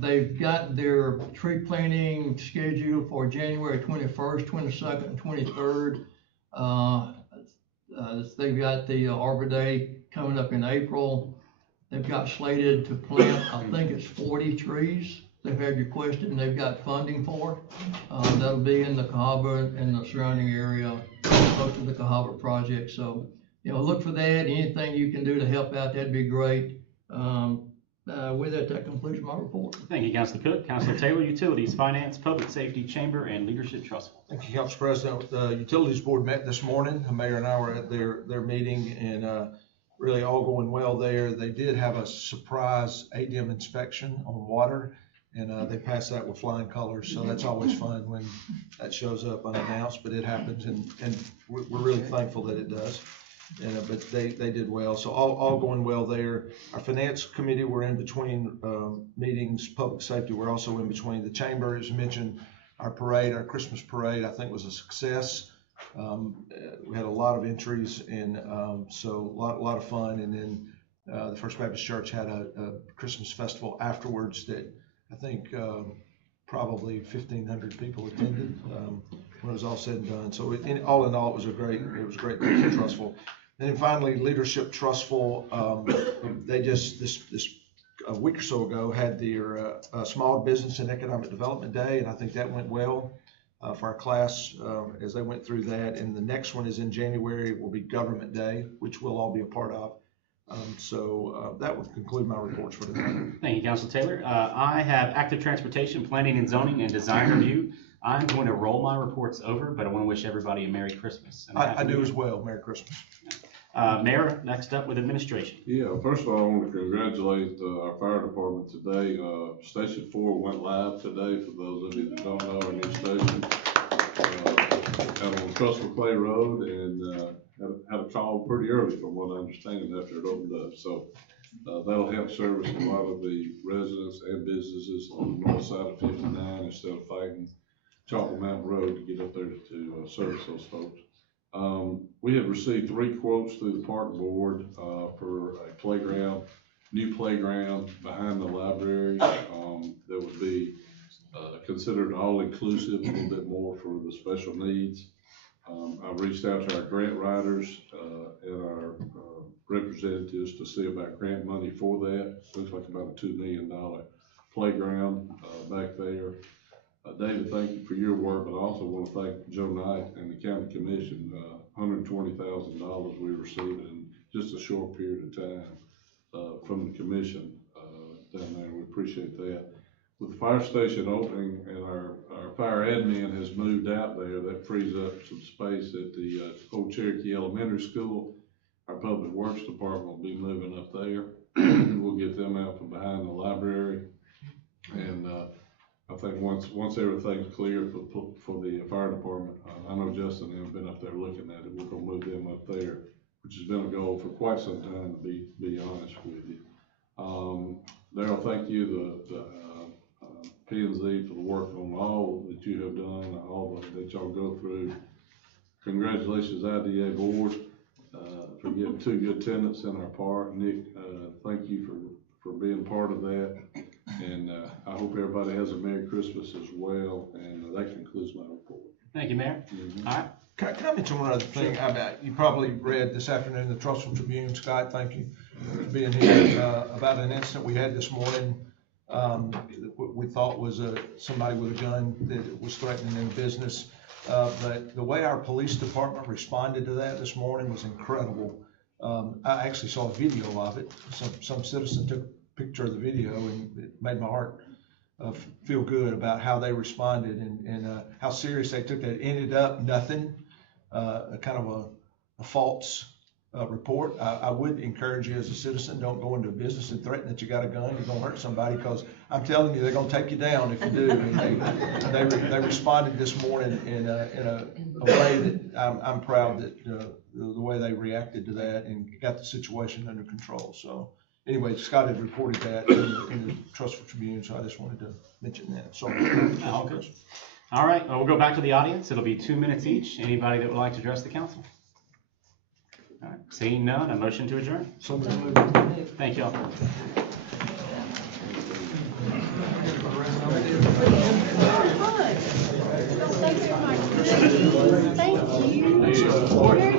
they've got their tree planting scheduled for January 21st, 22nd, and 23rd. They've got the Arbor Day coming up in April. They've got slated to plant, I think it's 40 trees they've had requested, and they've got funding for. That'll be in the Cahaba and the surrounding area, close to the Cahaba project. So, look for that. Anything you can do to help out, that'd be great. With that concludes my report. Thank you, Councilor Cook. Councilor Taylor, Utilities, Finance, Public Safety, Chamber, and Leadership Trussville. Thank you, Council President. The Utilities Board met this morning. The mayor and I were at their meeting, and really all going well there. They did have a surprise ADM inspection on water, and they passed that with flying colors. So that's always fun when that shows up unannounced, but it happens, and we're really thankful that it does. But they did well, so all going well there. Our finance committee, we're in between meetings. Public safety, we're also in between. The chamber, as mentioned, our Christmas parade, I think was a success. We had a lot of entries, and so a lot of fun. And then the First Baptist Church had a Christmas festival afterwards that I think probably 1,500 people attended when it was all said and done. So all in all, it was great day for Trussville. And then finally, Leadership Trussville, they just this a week or so ago had their Small Business and Economic Development Day, and I think that went well for our class as they went through that. And the next one is in January. It will be Government Day, which we'll all be a part of. So that would conclude my reports for today. Thank you, Councilor Taylor. I have Active Transportation, Planning and Zoning, and Design Review. I'm going to roll my reports over, but I want to wish everybody a Merry Christmas. I do as well. Merry Christmas. Mayor, next up with administration. Yeah, first of all, I want to congratulate our fire department today. Station 4 went live today, for those of you that don't know, our new station. Out on Trussville Clay Road, and had a call pretty early, from what I understand, after it opened up. So that'll help service a lot of the residents and businesses on the north side of 59 instead of fighting Chalkle Mountain Road to get up there to service those folks. We have received 3 quotes through the park board for a new playground behind the library that would be considered all-inclusive, a little bit more for the special needs. I've reached out to our grant writers and our representatives to see about grant money for that. Looks like about a $2 million playground back there. David, thank you for your work, but I also want to thank Joe Knight and the county commission. $120,000 we received in just a short period of time from the commission down there. We appreciate that. With the fire station opening and our fire admin has moved out there, that frees up some space at the Old Cherokee Elementary School. Our public works department will be moving up there. We'll get them out from behind the library, and I think once everything's clear for the fire department, I know Justin and I have been up there looking at it. We're gonna move them up there, which has been a goal for quite some time, to be honest with you. Darryl, thank you. The P and Z for the work on all that you have done, all that y'all go through. Congratulations, IDA board, for getting 2 good tenants in our park. Nick, thank you for being part of that. And, I hope everybody has a Merry Christmas as well. And that concludes my report. Thank you, Mayor. All right. Can I mention one other thing? You probably read this afternoon, the Trussville Tribune. Scott, thank you for being here, about an incident we had this morning. We thought was somebody with a gun that was threatening in business. But the way our police department responded to that this morning was incredible. I actually saw a video of it. Some citizen took a picture of the video, and it made my heart feel good about how they responded and how serious they took it. It ended up nothing, a kind of a false report. I would encourage you as a citizen, don't go into a business and threaten that you got a gun, you're gonna hurt somebody, because I'm telling you, they're gonna take you down if you do. And they responded this morning in a way that I'm proud that the way they reacted to that and got the situation under control. So anyway, Scott had reported that in the Trussville Tribune, so I just wanted to mention that. So, All good. All right, we'll go back to the audience. It'll be 2 minutes each. Anybody that would like to address the council? All right, seeing none, a motion to adjourn. So moved. Thank y'all. Thank you.